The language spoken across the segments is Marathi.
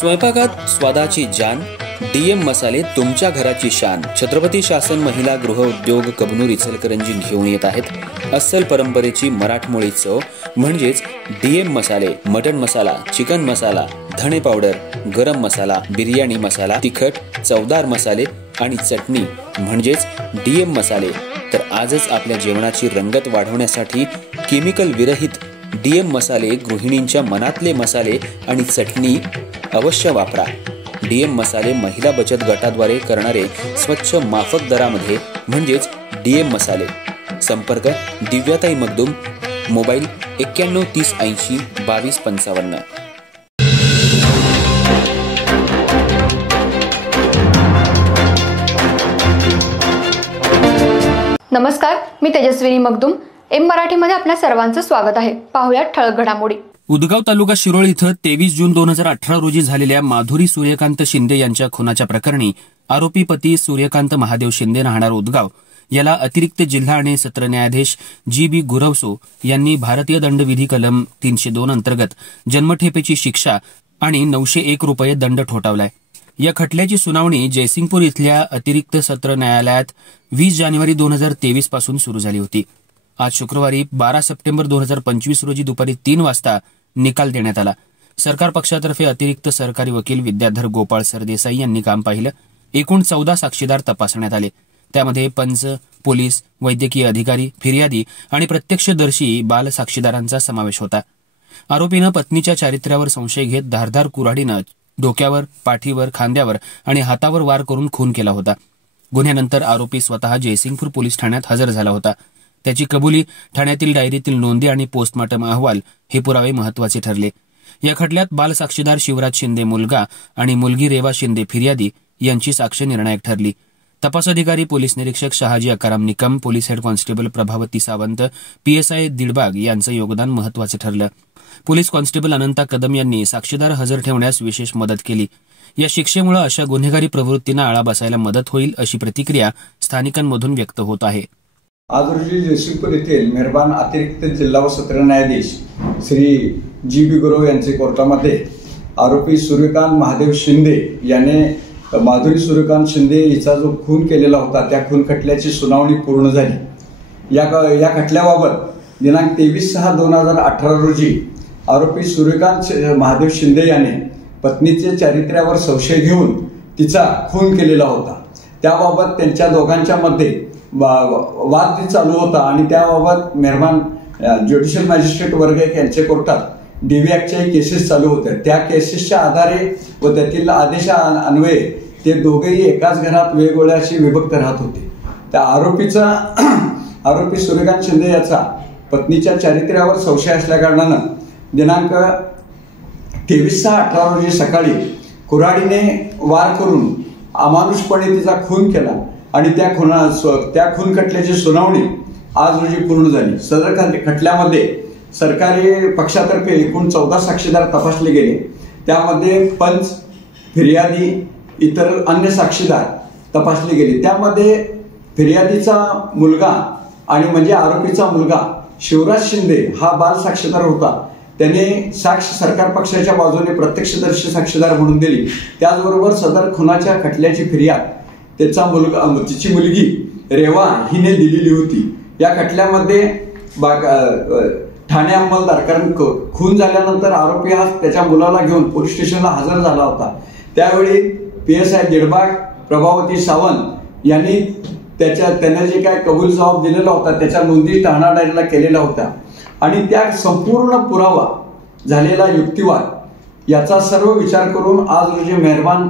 स्वयंपाकात स्वादाची जान, डीएम मसाले तुमच्या घराची शान. छत्रपती शासन महिला गृह उद्योग कबनूर इचलकरंजी घेऊन येत आहेत अस्सल परंपरेची मराठमोळी चव म्हणजेच डीएम मसाले. मटन मसाला, चिकन मसाला, धणे पावडर, गरम मसाला, बिर्याणी मसाला, तिखट, चवदार मसाले आणि चटणी म्हणजेच डीएम मसाले. तर आजच आपल्या जेवणाची रंगत वाढवण्यासाठी केमिकल विरहित डीएम मसाले, गृहिणींच्या मनातले मसाले आणि चटणी अवश्य वापरा. डीएम मसाले महिला बचत गटाद्वारे करणारे स्वच्छ माफक दरामध्ये म्हणजेच डीएम मसाले. संपर्क दिव्याताई मगदूम, मोबाईल 91 30 80 22 55. नमस्कार, मी तेजस्विनी मगदूम. एम मराठीमध्ये आपल्या सर्वांचं स्वागत आहे. पाहुयात ठळक घडामोडी. उदगाव तालुका शिरोळ इथं 23 जून 2018 रोजी झालेल्या माधुरी सूर्यकांत शिंदे यांच्या खुनाच्या प्रकरणी आरोपी पती सूर्यकांत महादेव शिंदे राहणार उदगाव याला अतिरिक्त जिल्हा आणि सत्र न्यायाधीश जी.बी. गुरवसो यांनी भारतीय दंडविधी कलम 302 अंतर्गत जन्मठेपेची शिक्षा आणि 901 रुपये दंड ठोठावलाय. या खटल्याची सुनावणी जयसिंगपूर इथल्या अतिरिक्त सत्र न्यायालयात 20 जानेवारी 2023 पासून सुरू झाली होती. आज शुक्रवारी 12 सप्टेंबर 2025 रोजी दुपारी 3 वाजता निकाल देण्यात आला. सरकार पक्षातर्फे अतिरिक्त सरकारी वकील विद्याधर गोपाळ सरदेसाई यांनी काम पाहिलं. एकूण 14 साक्षीदार तपासण्यात आले. त्यामध्ये पंच, पोलीस, वैद्यकीय अधिकारी, फिर्यादी आणि प्रत्यक्षदर्शी बाल साक्षीदारांचा समावेश होता. आरोपीनं पत्नीच्या चारित्र्यावर संशय घेत धारदार कुऱ्हाडीनं डोक्यावर, पाठीवर, खांद्यावर आणि हातावर वार करून खून केला होता. गुन्ह्यानंतर आरोपी स्वतः जयसिंगपूर पोलीस ठाण्यात हजर झाला होता. त्याची कबुली, ठाण्यातील डायरीतील नोंदी आणि पोस्टमार्टम अहवाल हे पुरावे महत्वाचे ठरले. या खटल्यात बाल साक्षीदार शिवराज शिंदे मुलगा आणि मुलगी रेवा शिंदे फिर्यादी यांची साक्ष निर्णायक ठरली. तपास अधिकारी पोलीस निरीक्षक Shahaji Akaram Nikam, police head constable Prabhavati Sawant, PSI Didbag यांचं योगदान महत्वाचं ठरलं. पोलीस कॉन्स्टेबल अनंता कदम यांनी साक्षीदार हजर ठेवण्यास विशेष मदत केली. या शिक्षेमुळे अशा गुन्हेगारी प्रवृत्तींना आळा बसायला मदत होईल अशी प्रतिक्रिया स्थानिकांमधून व्यक्त होत आहे. आज रोजी जयसिंगपूर येथील मेहरबान अतिरिक्त जिल्हा व सत्र न्यायाधीश श्री जी.बी. गुरव यांचे कोर्टामध्ये आरोपी सूर्यकांत महादेव शिंदे याने माधुरी सूर्यकांत शिंदे हिचा जो खून केलेला होता त्या खून खटल्याची सुनावणी पूर्ण झाली. या खटल्याबाबत दिनांक 23/6/2018 रोजी आरोपी सूर्यकांत महादेव शिंदे याने पत्नीचे चारित्र्यावर संशय घेऊन तिचा खून केलेला होता. त्याबाबत त्यांच्या दोघांच्या मध्ये वाद चालू होता आणि त्याबाबत मेहरबान ज्युडिशियल मॅजिस्ट्रेट वर्ग 1 यांच्या कोर्टात डीव्ही ॲक्टच्याही केसेस चालू होत्या. त्या केसेसच्या आधारे व त्यातील आदेशा अन्वये ते दोघेही एकाच घरात वेगवेगळ्या अशी विभक्त राहत होते. त्या आरोपी सूर्यकांत शिंदे याचा पत्नीच्या चारित्र्यावर संशय असल्याकारणानं दिनांक 23/6/18 रोजी सकाळी कुऱ्हाडीने वार करून अमानुषपणे तिचा खून केला आणि त्या खून खटल्याची सुनावणी आज रोजी पूर्ण झाली. सदर खटल्यामध्ये सरकारी पक्षातर्फे एकूण 14 साक्षीदार तपासले गेले. त्यामध्ये पंच, फिर्यादी, इतर अन्य साक्षीदार तपासले गेले. त्यामध्ये फिर्यादीचा मुलगा आणि म्हणजे आरोपीचा मुलगा शिवराज शिंदे हा बाल साक्षीदार होता. त्याने साक्ष सरकार पक्षाच्या बाजूने प्रत्यक्षदर्शी साक्षीदार म्हणून दिली. त्याचबरोबर सदर खुनाच्या खटल्याची फिर्याद तिची मुलगी रेवा हिने दिलेली होती. या खटल्यामध्ये ठाणे अंमलदार, कारण खून झाल्यानंतर आरोपी हा त्याच्या मुलाला घेऊन पोलीस स्टेशनला हजर झाला होता. त्यावेळी पीएसआय दिडबाग प्रभावती सावंत यांनी त्याने जे काय कबूल जबाब दिलेला होता त्याच्या नोंदी ठाणा डायरीला केलेल्या होत्या आणि त्या संपूर्ण पुरावा झालेला युक्तिवाद याचा सर्व विचार करून आज रोजी मेहरबान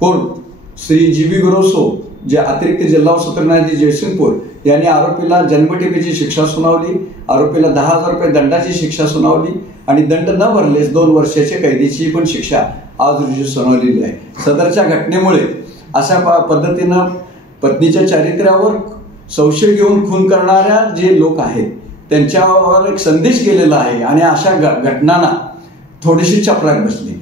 कोर्ट श्री जी.बी. गुरवसो जे अतिरिक्त जिल्हा व सत्र न्यायाधीश जयसिंगपूर यांनी आरोपीला जन्मठेपेची शिक्षा सुनावली. आरोपीला 10,000 रुपये दंडाची शिक्षा सुनावली आणि दंड न भरलेस 2 वर्षाची कैदेची पण शिक्षा आज रोजी सुनावलेली आहे. सदरच्या घटनेमुळे अशा पद्धतीनं पत्नीच्या चारित्र्यावर संशय घेऊन खून करणाऱ्या जे लोक आहेत त्यांच्यावर एक संदेश केलेला आहे आणि अशा घटनांना थोडीशी चपराक बसली.